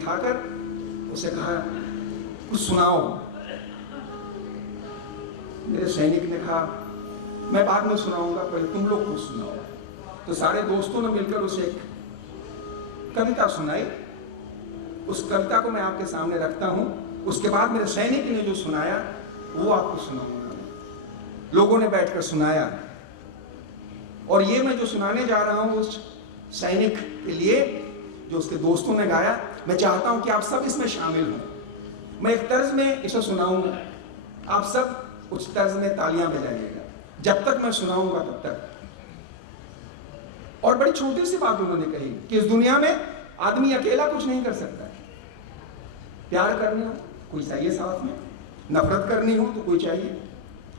बिठाकर उसे कहा कुछ सुनाओ। मेरे सैनिक ने कहा मैं बाद में सुनाऊंगा, पहले तुम लोग कुछ सुनाओ। तो सारे दोस्तों ने मिलकर उसे एक कविता सुनाई। उस कविता को मैं आपके सामने रखता हूं। उसके बाद मेरे सैनिक ने जो सुनाया वो आपको सुनाऊंगा। लोगों ने बैठकर सुनाया, और ये मैं जो सुनाने जा रहा हूं उस सैनिक के लिए जो उसके दोस्तों ने गाया। मैं चाहता हूं कि आप सब इसमें शामिल हों। मैं एक तर्ज में इसे सुनाऊंगा, आप सब उस तर्ज में तालियां बजाइएगा जब तक मैं सुनाऊंगा तब तक। और बड़ी छोटी सी बात उन्होंने कही कि इस दुनिया में आदमी अकेला कुछ नहीं कर सकता। प्यार करनी हो कोई चाहिए साथ में, नफरत करनी हो तो कोई चाहिए,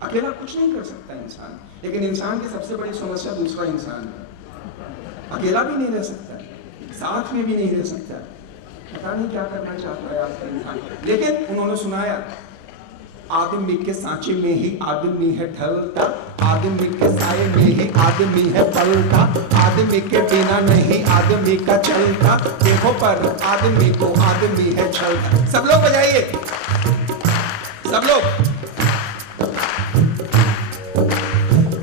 अकेला कुछ नहीं कर सकता इंसान। लेकिन इंसान की सबसे बड़ी समस्या दूसरा इंसान है। अकेला भी नहीं रह सकता, साथ में भी नहीं रह सकता, पता नहीं क्या करना चाहता है आज का इंसान। लेकिन उन्होंने सुनाया आदमी के सांचे में ही आदमी है ढलता, आदमी के साए में ही आदमी है पलता, आदमी के बिना नहीं आदमी का चलता, देखो पर आदमी को आदमी है छलता। सब लोग बजाइए, सब लोग।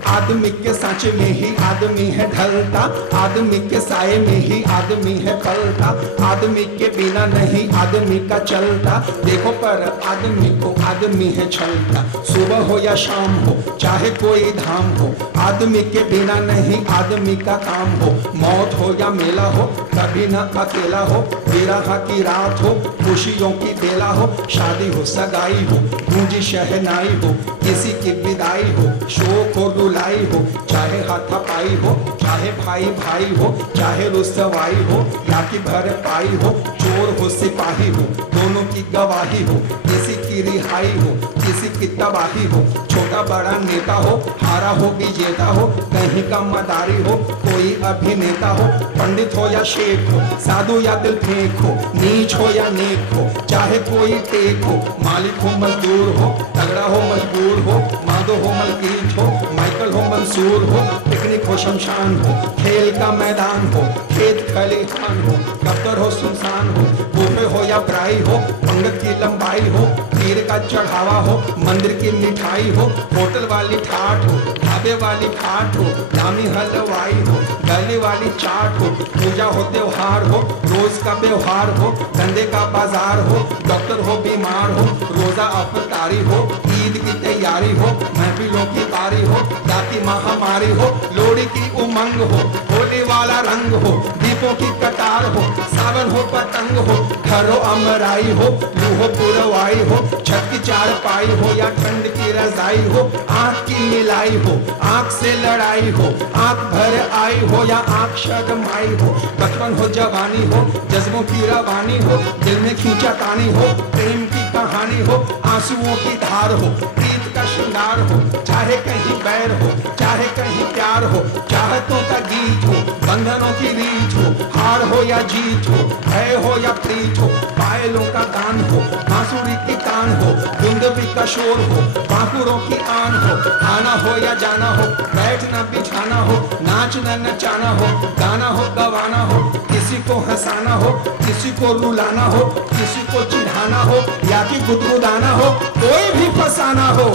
आदमी के सांचे में ही आदमी है ढलता, आदमी के साए में ही आदमी है पलता, आदमी के बिना नहीं आदमी का चलता, देखो पर आदमी को आदमी है छलता। सुबह हो या शाम हो चाहे कोई धाम हो, आदमी के बिना नहीं आदमी का काम हो। मौत हो या मेला हो कभी न अकेला हो, विरह की रात हो खुशियों की बेला हो, शादी हो सगाई हो गूंजी शहनाई हो, किसी की विदाई हो शोक हो रुलाई हो, चाहे हाथापाई हो चाहे भाई भाई हो, चाहे रुसवाई हो या कि भरपाई हो, चोर हो सिपाही हो दोनों की गवाही हो, किसी की रिहाई हो किसी की तबाही हो, छोटा बड़ा नेता हो हारा हो विजेता हो, कहीं का मदारी हो कोई अभिनेता हो, पंडित हो या शेख हो साधु या दिल फेंक हो, नीच हो या नेक हो चाहे कोई टेक हो, मालिक हो मजदूर हो तगड़ा हो मजबूर हो, माधो हो मलकीत हो माइकल हो मंसूर हो, पिकनिक हो शमशान हो खेल का मैदान हो, खेत खलिहान हो दफ्तर हो सुनसान हो, बूफे हो या फ्राई हो पंगत की लंबाई हो, खीर का चढ़ावा हो मंदिर की मिठाई हो, होटल वाली ठाठ हो ढाबे वाली खाट हो, दामी हलवाई हो गले वाली चाट हो, पूजा हो त्योहार हो रोज का व्यवहार हो, धंधे का बाजार हो डॉक्टर हो बीमार हो, रोजा अफ्तारी हो ईद की तैयारी हो, महफिलों की बारी हो जाति महामारी हो, लोहड़ी की उमंग हो होली वाला रंग हो, दीपों की कतार हो सावन हो पतंग हो, घर हो अमराई हो लू हो पुरवाई हो, छत की चारपाई हो या ठंड की रजाई हो, आंख की मिलाई हो आंख से लड़ाई हो, आंख भर आई हो या आंख शर्माई हो, बचपन हो जवानी हो जज्बों की रवानी हो, दिल में खींचा तानी हो प्रेम की कहानी हो, आंसुओं की धार हो प्रीत का श्रृंगार हो, चाहे कहीं बैर हो चाहे कहीं प्यार हो, चाहतों का गीत हो बंधनों की रीत हो, हार हो या जीत हो भय हो या प्रीत हो, पायलों का गान हो बांसुरी की तान हो, दुंदुभी का शोर हो बांकुरों की आन हो, आना हो या जाना हो बैठना बिछाना हो, नाचना नचाना हो गाना हो गवाना हो, किसी को हंसाना हो किसी को रुलाना हो, किसी को चिढ़ाना हो या कि गुदगुदाना हो, कोई भी फसाना हो,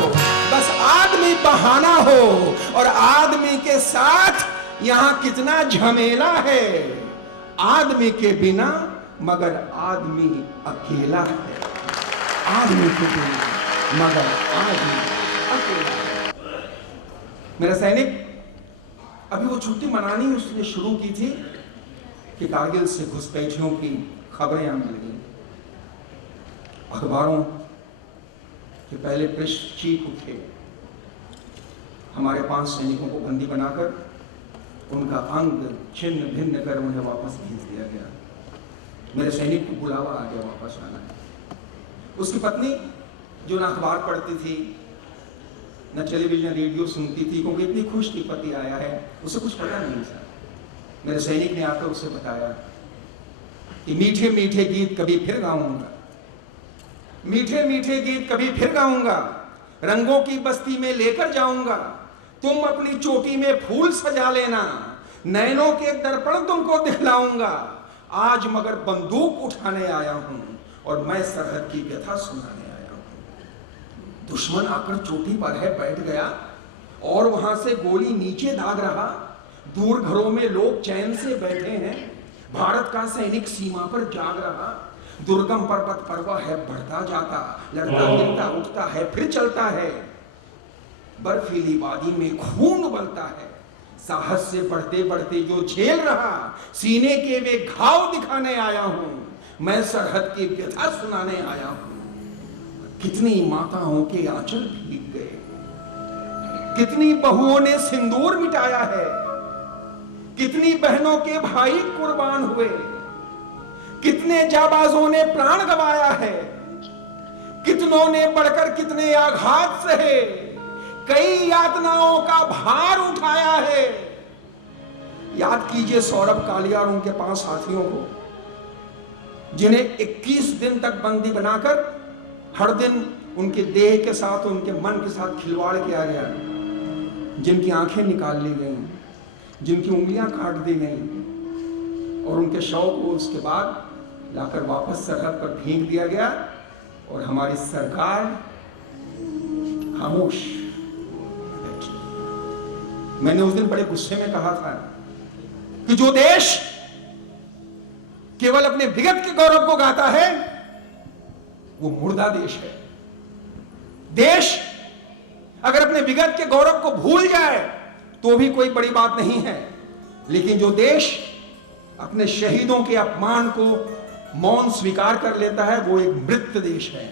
बस आदमी बहाना हो। और आदमी के साथ यहाँ कितना झमेला है, आदमी के बिना मगर आदमी अकेला है, आदमी के बिना मगर आदमी अकेला। मेरा सैनिक अभी वो छुट्टी मनानी उसने शुरू की थी कि कारगिल से घुसपैठियों की खबरें आने लगी। अखबारों के पहले पृष्ठ चीख उठे, हमारे 5 सैनिकों को बंदी बनाकर उनका अंग छिन्न भिन्न कर उन्हें वापस भेज दिया गया। मेरे सैनिक को बुलावा आ गया वापस आना है। उसकी पत्नी जो ना अखबार पढ़ती थी न टेलीविजन रेडियो सुनती थी क्योंकि इतनी खुश थी पति आया है, उसे कुछ पता नहीं था। मेरे सैनिक ने आकर उसे बताया कि मीठे मीठे गीत कभी फिर गाऊंगा, मीठे मीठे गीत कभी फिर गाऊंगा, रंगों की बस्ती में लेकर जाऊंगा, तुम अपनी चोटी में फूल सजा लेना, नैनों के दर्पण तुमको दिखलाऊंगा, आज मगर बंदूक उठाने आया हूं और मैं सरहद की व्यथा सुनाने आया हूं। दुश्मन आकर चोटी पर है बैठ गया और वहां से गोली नीचे दाग रहा। दूर घरों में लोग चैन से बैठे हैं, भारत का सैनिक सीमा पर जाग रहा। दुर्गम पर्वत पर्वा है बढ़ता जाता, लड़ता गिरता उठता है फिर चलता है। बर्फीली वादी में खून उबलता है, साहस से बढ़ते बढ़ते जो झेल रहा, सीने के वे घाव दिखाने आया हूं, मैं सरहद की व्यथा सुनाने आया हूं। कितनी माताओं के आंचल भीग गए, कितनी बहुओं ने सिंदूर मिटाया है, कितनी बहनों के भाई कुर्बान हुए, कितने जाबाजों ने प्राण गंवाया है, कितनों ने बढ़कर कितने आघात सहे, कई यातनाओं का भार उठाया है। याद कीजिए सौरभ कालिया और उनके 5 साथियों को, जिन्हें 21 दिन तक बंदी बनाकर हर दिन उनके देह के साथ, उनके मन के साथ खिलवाड़ किया गया, जिनकी आंखें निकाल ली गई, जिनकी उंगलियां काट दी गई और उनके शव को उसके बाद लाकर वापस सरहद पर फेंक दिया गया और हमारी सरकार खामोश। मैंने उस दिन बड़े गुस्से में कहा था कि जो देश केवल अपने विगत के गौरव को गाता है वो मुर्दा देश है। देश अगर अपने विगत के गौरव को भूल जाए तो भी कोई बड़ी बात नहीं है, लेकिन जो देश अपने शहीदों के अपमान को मौन स्वीकार कर लेता है वो एक मृत देश है।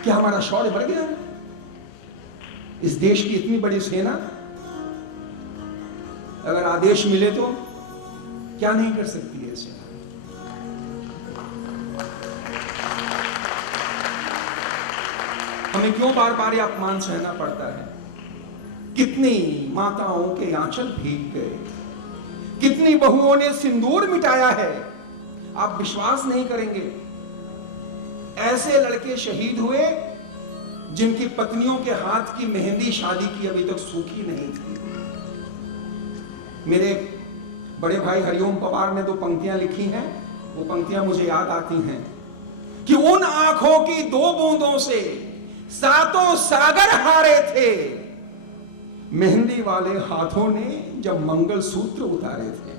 क्या हमारा शौर्य बढ़ गया? इस देश की इतनी बड़ी सेना अगर आदेश मिले तो क्या नहीं कर सकती है सेना? हमें क्यों बार बार यह अपमान सहना पड़ता है? कितनी माताओं के आंचल भीग गए, कितनी बहुओं ने सिंदूर मिटाया है। आप विश्वास नहीं करेंगे, ऐसे लड़के शहीद हुए जिनकी पत्नियों के हाथ की मेहंदी शादी की अभी तक सूखी नहीं थी। मेरे बड़े भाई हरिओम पवार ने 2 पंक्तियां लिखी हैं, वो पंक्तियां मुझे याद आती हैं कि उन आंखों की 2 बूंदों से 7 सागर हारे थे, मेहंदी वाले हाथों ने जब मंगलसूत्र उतारे थे।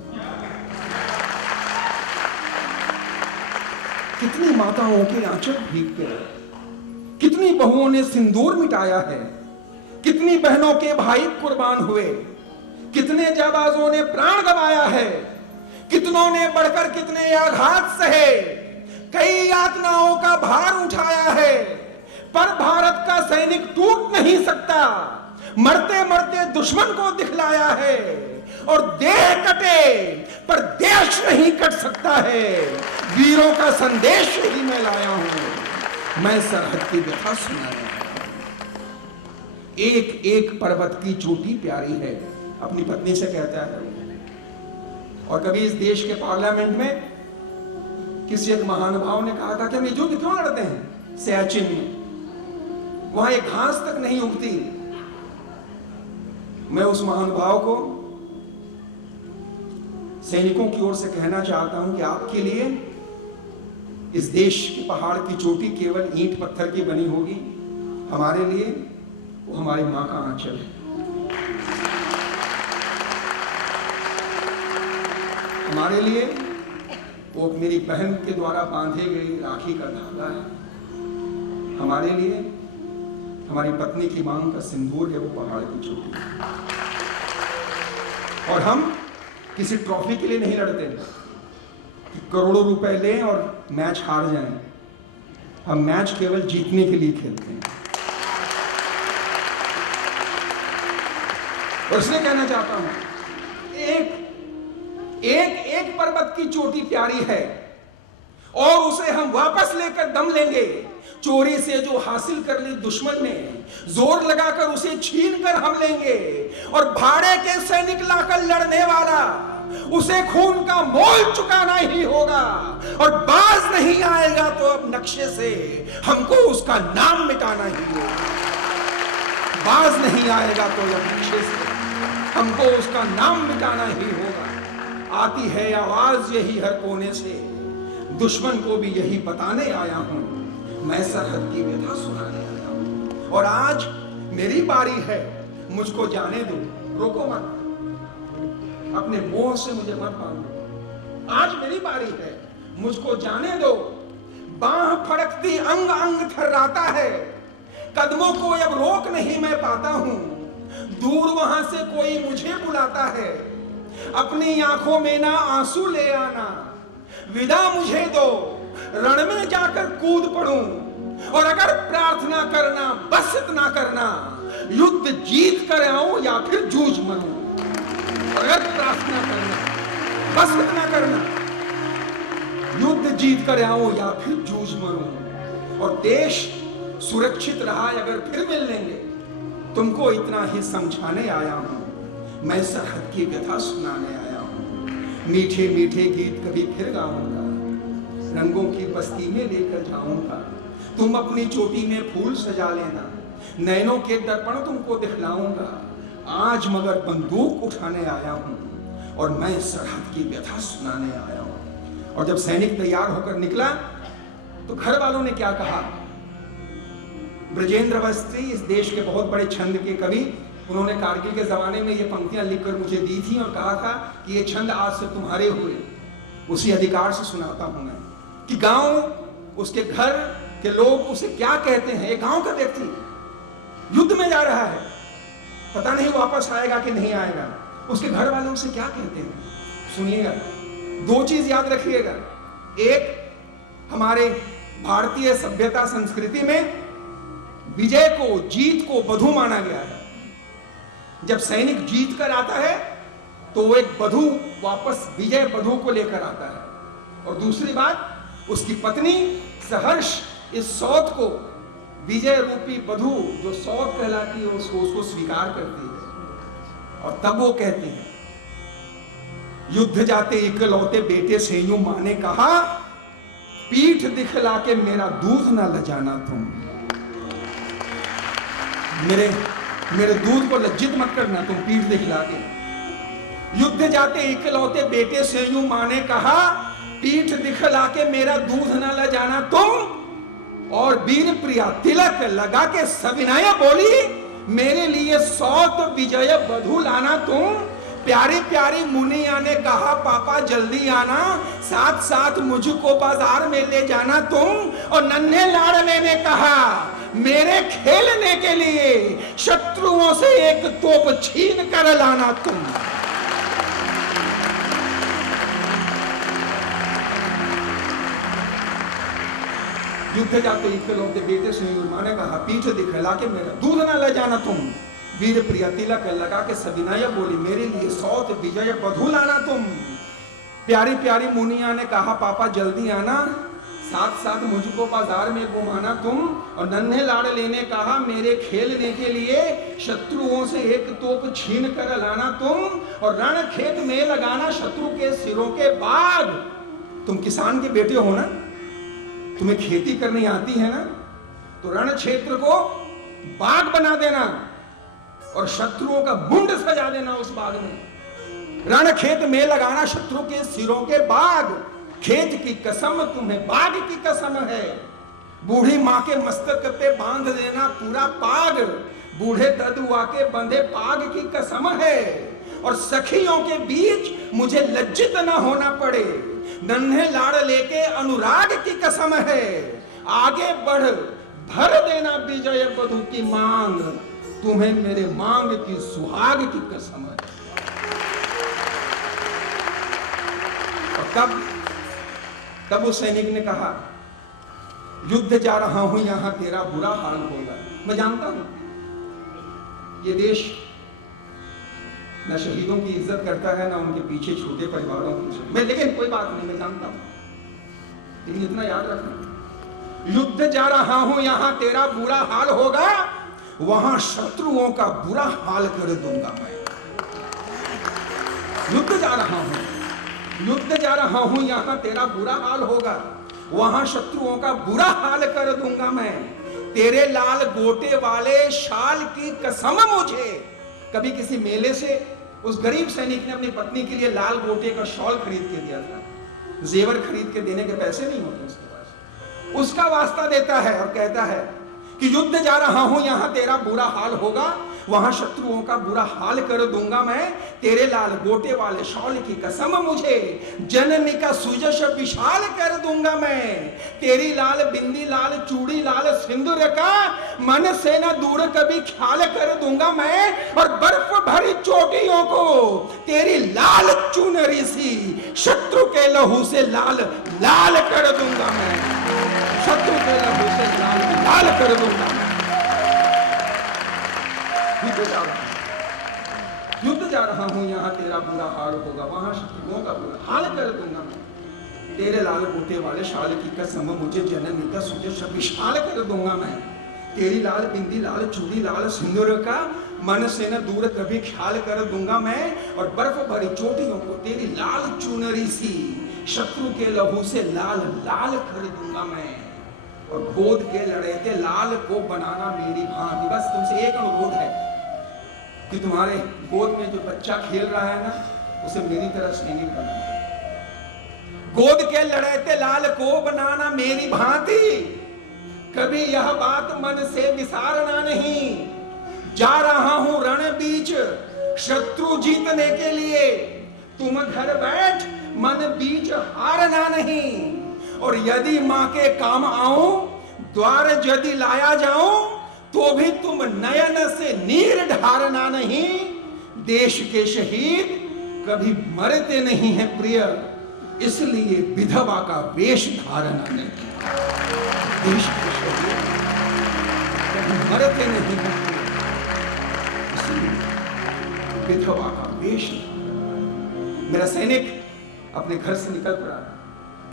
कितनी माताओं के आंचल भीग गए, कितनी बहुओं ने सिंदूर मिटाया है, कितनी बहनों के भाई कुर्बान हुए, कितने जाबाजों ने प्राण गंवाया है, कितनों ने बढ़कर कितने आघात सहे, कई यातनाओं का भार उठाया है। पर भारत का सैनिक टूट नहीं सकता, मरते मरते दुश्मन को दिखलाया है और देह कटे पर देश नहीं कट सकता है। वीरों का संदेश ही मैं लाया हूं, मैं सरहद की व्यथा सुनाया हूं। एक एक पर्वत की चोटी प्यारी है, अपनी पत्नी से कहता है। और कभी इस देश के पार्लियामेंट में किसी एक महानुभाव ने कहा था कि हम ये युद्ध क्यों लड़ते हैं सियाचिन में, वहां एक घास तक नहीं उगती। मैं उस महानुभाव को सैनिकों की ओर से कहना चाहता हूं कि आपके लिए इस देश के पहाड़ की चोटी केवल ईंट पत्थर की बनी होगी, हमारे लिए वो हमारी मां का आंचल है, हमारे लिए वो मेरी बहन के द्वारा बांधे गई राखी का धागा है, हमारे लिए हमारी पत्नी की मांग का सिंदूर है वो पहाड़ की चोटी। और हम किसी ट्रॉफी के लिए नहीं लड़ते कि करोड़ों रुपए लें और मैच हार जाएं, हम मैच केवल जीतने के लिए खेलते हैं। और इसलिए कहना चाहता हूं, एक पर्वत की चोटी प्यारी है और उसे हम वापस लेकर दम लेंगे। चोरी से जो हासिल कर ली दुश्मन ने, जोर लगाकर उसे छीन कर हम लेंगे और भाड़े के सैनिक लाकर लड़ने वाला, उसे खून का मोल चुकाना ही होगा। और बाज नहीं आएगा तो अब नक्शे से हमको उसका नाम मिटाना ही होगा। बाज नहीं आएगा तो अब नक्शे से हमको उसका नाम मिटाना ही होगा। आती है आवाज यही हर कोने से, दुश्मन को भी यही बताने आया हूं, मैं सरहद की व्यथा सुनाने आया हूं। और आज मेरी बारी है, मुझको जाने दो, रोको मत, अपने मोह से मुझे मत बांधो। आज मेरी बारी है, मुझको जाने दो। बाह फड़कती अंग अंग थर्राता है, कदमों को अब रोक नहीं मैं पाता हूं। दूर वहां से कोई मुझे बुलाता है, अपनी आंखों में ना आंसू ले आना, विदा मुझे दो, रण में जाकर कूद पड़ूं। और अगर प्रार्थना करना बस इतना करना, युद्ध जीत कर आऊं या फिर जूझ मरूं। अगर प्रार्थना करना बस इतना करना, युद्ध जीत कर आऊं या फिर जूझ मरूं। और देश सुरक्षित रहा अगर फिर मिल लेंगे, तुमको इतना ही समझाने आया हूं, मैं सरहद की व्यथा सुनाने आया हूं। मीठे मीठे गीत कभी फिर गाऊंगा, रंगों की बस्ती में लेकर जाऊंगा। तुम अपनी चोटी में फूल सजा लेना, नैनों के दर्पण तुमको दिखलाऊंगा। आज मगर बंदूक उठाने आया हूं और मैं सरहद की व्यथा सुनाने आया हूं। और जब सैनिक तैयार होकर निकला तो घर वालों ने क्या कहा? ब्रजेंद्र अवस्थी इस देश के बहुत बड़े छंद के कवि, उन्होंने कारगिल के जमाने में ये पंक्तियां लिखकर मुझे दी थी और कहा था कि ये छंद आज से तुम्हारे हुए। उसी अधिकार से सुनाता हूं मैं कि गांव, उसके घर के लोग उसे क्या कहते हैं। एक गांव का व्यक्ति युद्ध में जा रहा है, पता नहीं वापस आएगा कि नहीं आएगा, उसके घर वाले उसे क्या कहते हैं। सुनिएगा, दो चीज याद रखिएगा। एक, हमारे भारतीय सभ्यता संस्कृति में विजय को, जीत को बधू माना गया है। जब सैनिक जीत कर आता है तो वो एक बधू वापस विजय बधू को लेकर आता है। और दूसरी बात, उसकी पत्नी सहर्ष इस सौत को, विजय रूपी बधू जो सौत कहलाती है, उसको स्वीकार करती है। और तब वो कहते हैं, युद्ध जाते इकलौते बेटे से यूं मां ने कहा, पीठ दिखला के मेरा दूध ना लजाना तुम। मेरे दूध को लज्जित मत करना तुम, पीठ दिखला के। युद्ध जाते इकलौते बेटे से यूं मां ने कहा, पीठ दिखला के मेरा दूध ना लजाना तुम। और वीर प्रिया तिलक लगा के सविनय बोली, मेरे लिए सौत विजय बधू लाना तुम। प्यारी प्यारी मुनिया ने कहा, पापा जल्दी आना, साथ साथ मुझको बाजार में ले जाना तुम। और नन्हे लाडले ने कहा, मेरे खेलने के लिए शत्रुओं से एक तोप छीन कर लाना तुम। युद्ध जाते इकलौते बेटे से मां ने कहा, पीठ दिखला के मेरा दूध ना ले जाना तुम। वीर प्रिया तिलक लगा के सविनय बोली, मेरे लिए सौत विजय बधू लाना तुम। प्यारी प्यारी मुनिया ने कहा, पापा जल्दी आना, साथ साथ मुझको बाजार में घुमाना तुम। और नन्हे लाडले ने कहा, मेरे खेलने के लिए शत्रुओं से एक तोप छीन कर लाना तुम। और रण खेत में लगाना शत्रु के सिरों के बाग। तुम किसान के बेटे हो ना, तुम्हें खेती करनी आती है ना, तो रण क्षेत्र को बाग बना देना और शत्रुओं का मुंड सजा देना उस बाग में। रण खेत में लगाना शत्रु के सिरों के बाग। खेत की कसम तुम्हें बाग की कसम है। बूढ़ी मां के मस्तक पे बांध देना पूरा पाग। बूढ़े ददुआ के बंधे पाग की कसम है। और सखियों के बीच मुझे लज्जित ना होना पड़े। नन्हे लाड़ लेके अनुराग की कसम है। आगे बढ़ भर देना विजय बधू की मांग। तुम्हें मेरे मांग की सुहाग की कसम है। और तब उस सैनिक ने कहा, युद्ध जा रहा हूं, यहां तेरा बुरा हाल होगा। मैं जानता हूं ये देश न शहीदों की इज्जत करता है, ना उनके पीछे छोटे परिवारों की। मैं लेकिन कोई बात नहीं, मैं जानता हूं। लेकिन इतना याद रखना, युद्ध जा रहा हूं, यहां तेरा बुरा हाल होगा, वहां शत्रुओं का बुरा हाल कर दूंगा मैं। युद्ध जा रहा हूं, युद्ध जा रहा हूं, यहां तेरा बुरा हाल होगा, वहां शत्रुओं का बुरा हाल कर दूंगा मैं। तेरे लाल गोटे वाले शाल की कसम मुझे। कभी किसी मेले से उस गरीब सैनिक ने अपनी पत्नी के लिए लाल गोटे का शॉल खरीद के दिया था, जेवर खरीद के देने के पैसे नहीं होते उसके पास। उसका वास्ता देता है और कहता है कि युद्ध जा रहा हूं, यहां तेरा बुरा हाल होगा, वहां शत्रुओं का बुरा हाल कर दूंगा मैं, तेरे लाल गोटे वाले शॉल की कसम मुझे जननी का सुजश विशाल कर दूंगा मैं, तेरी लाल बिंदी लाल चूड़ी लाल सिंदूर का मन से न दूर कभी ख्याल कर दूंगा मैं, और बर्फ भरी चोटियों को तेरी लाल चुनरी सी शत्रु के लहू से लाल लाल कर दूंगा मैं, शत्रु के लहू से लाल लाल कर दूंगा मैं। युद्ध जा रहा हूं, यहां तेरा बुरा हाल होगा, वहां शत्रुओं का बुरा हाल कर दूंगा मैं, तेरे लाल गोटे वाले शाल की कसम मुझे जननी का सुजश विशाल कर दूंगा मैं, तेरी लाल बिंदी लाल चूड़ी लाल सिंदूर का मन से न दूर कभी ख्याल कर दूंगा मैं, और बर्फ भरी चोटियों को तेरी लाल चुनरी सी शत्रु के लहू से लाल लाल कर दूंगा मैं, और गोद के लड़ेते लाल को बनाना मेरी भांति। बस तुमसे एक अनुरोध है कि तुम्हारे गोद में जो बच्चा खेल रहा है ना, उसे मेरी तरह सैनिक बनाना, गोद के लड़ेते लाल को बनाना मेरी भांति, कभी यह बात मन से विसारना नहीं, जा रहा हूं रण बीच शत्रु जीतने के लिए, तुम घर बैठ मन बीच हारना नहीं, और यदि मां के काम आऊं द्वार यदि लाया जाऊं तो भी तुम नयन से नीर ढारना नहीं, देश के शहीद कभी मरते नहीं हैं प्रिय, इसलिए विधवा का वेश धारना नहीं, देश के शहीद कभी मरते नहीं हैं प्रिय, इसलिए विधवा का वेश। मेरा सैनिक अपने घर से निकल पड़ा,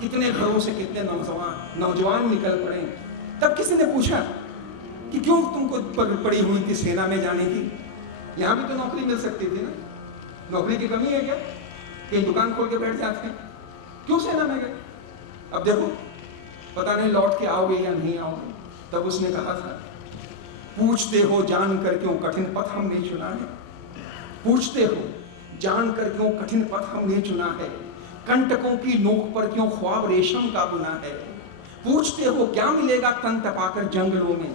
कितने घरों से कितने नौजवान निकल पड़े, तब किसी ने पूछा कि क्यों तुमको पड़ी हुई थी सेना में जाने की, यहां भी तो नौकरी मिल सकती थी ना, नौकरी की कमी है क्या, कहीं दुकान खोल के बैठ जाते हैं, क्यों सेना में गए, अब देखो पता नहीं लौट के आओगे या नहीं आओगे। तब उसने कहा था, पूछते हो जानकर क्यों कठिन पथ हमने चुना है, पूछते हो जानकर क्यों कठिन पथ हमने चुना है, कंटकों की नोक पर क्यों ख्वाब रेशम का बुना है, पूछते हो क्या मिलेगा तन तपाकर जंगलों में,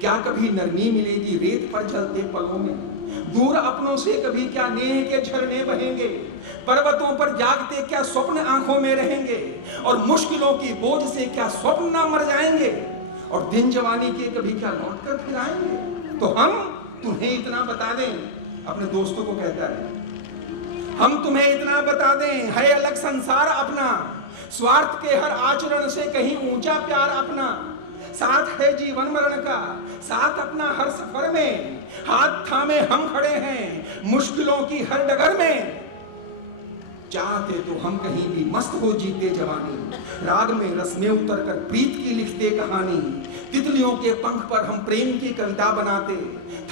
क्या कभी नरमी मिलेगी रेत पर चलते पलों में, दूर अपनों से कभी क्या नेह के झरने बहेंगे, पर्वतों पर जागते क्या स्वप्न आंखों में रहेंगे, और मुश्किलों की बोझ से क्या स्वप्न ना मर जाएंगे, और दिन जवानी के कभी क्या लौट कर फिर आएंगे। तो हम तुम्हें इतना बता दें, अपने दोस्तों को कहता है, हम तुम्हें इतना बता दें, है अलग संसार अपना, स्वार्थ के हर आचरण से कहीं ऊंचा प्यार अपना, साथ है जीवन मरण का साथ अपना हर सफर में, हाथ थामे हम खड़े हैं मुश्किलों की हर डगर में, चाहते तो हम कहीं भी मस्त हो जीते जवानी, राग में रस में उतर कर प्रीत की लिखते कहानी, तितलियों के पंख पर हम प्रेम की कविता बनाते,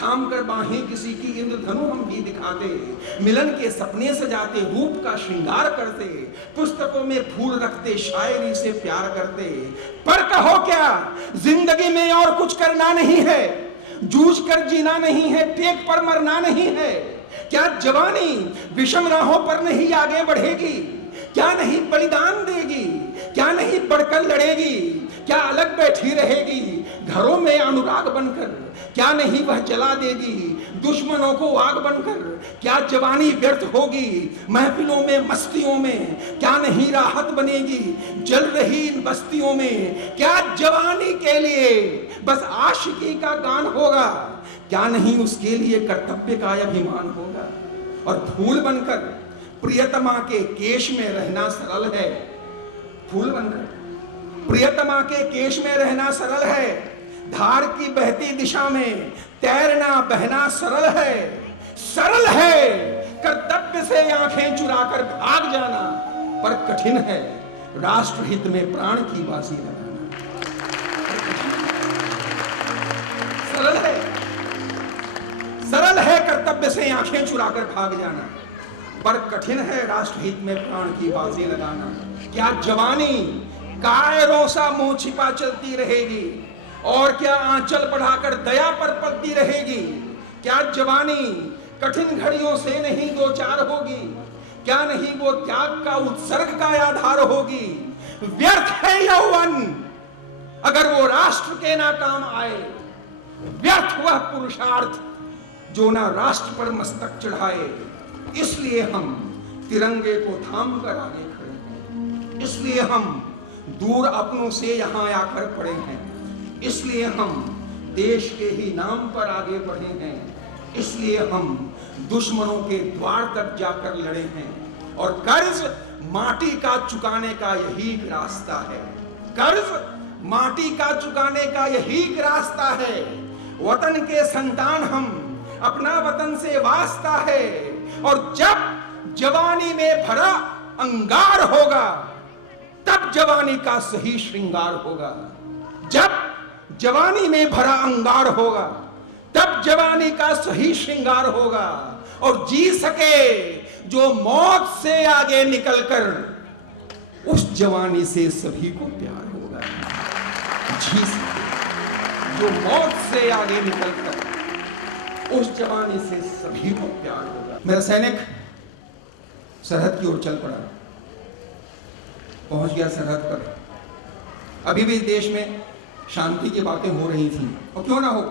थाम कर बाहें किसी की इंद्रधनु हम भी दिखाते, मिलन के सपने सजाते रूप का श्रृंगार करते, पुस्तकों में फूल रखते शायरी से प्यार करते, पर कहो क्या जिंदगी में और कुछ करना नहीं है, जूझ कर जीना नहीं है, टेक पर मरना नहीं है, क्या जवानी विषम राहों पर नहीं आगे बढ़ेगी, क्या नहीं बलिदान देगी, क्या नहीं बढ़कर लड़ेगी, क्या अलग बैठी रहेगी घरों में अनुराग बनकर, क्या नहीं वह जला देगी दुश्मनों को आग बनकर, क्या जवानी व्यर्थ होगी महफिलों में मस्तियों में, क्या नहीं राहत बनेगी जल रही इन बस्तियों में, क्या जवानी के लिए बस आशिकी का गान होगा, क्या नहीं उसके लिए कर्तव्य का अभिमान होगा, और फूल बनकर प्रियतमा के केश में रहना सरल है, फूल बनकर प्रियतमा के केश में रहना सरल है, धार की बहती दिशा में तैरना बहना सरल है, कर्तव्य से आंखें चुराकर भाग जाना पर कठिन है, राष्ट्रहित में प्राण की बाजी लगाना सरल है, कर्तव्य से आंखें चुराकर भाग जाना पर कठिन है, राष्ट्रहित में प्राण की बाजी लगाना। क्या जवानी कायरों सा मुंह छिपा चलती रहेगी, और क्या आंचल बढ़ाकर दया पर पलती रहेगी, क्या जवानी कठिन घड़ियों से नहीं दो चार होगी, क्या नहीं वो त्याग का उत्सर्ग का आधार होगी। व्यर्थ है यौवन अगर वो राष्ट्र के ना काम आए, व्यर्थ वह पुरुषार्थ जो ना राष्ट्र पर मस्तक चढ़ाए। इसलिए हम तिरंगे को थाम कर आगे खड़े हैं, इसलिए हम दूर अपनों से यहां आकर पड़े हैं, इसलिए हम देश के ही नाम पर आगे बढ़े हैं, इसलिए हम दुश्मनों के द्वार तक जाकर लड़े हैं। और कर्ज माटी का चुकाने का यही एक रास्ता है, कर्ज माटी का चुकाने का यही एक रास्ता है। वतन के संतान हम, अपना वतन से वास्ता है। और जब जवानी में भरा अंगार होगा तब जवानी का सही श्रृंगार होगा। जब जवानी में भरा अंगार होगा तब जवानी का सही श्रृंगार होगा। और जी सके जो मौत से आगे निकलकर, उस जवानी से सभी को प्यार होगा। जी सके जो मौत से आगे निकलकर, उस जवानी से सभी को प्यार होगा। मेरा सैनिक सरहद की ओर चल पड़ा, पहुंच गया सरहद पर। अभी भी देश में शांति की बातें हो रही थी, और क्यों ना हो,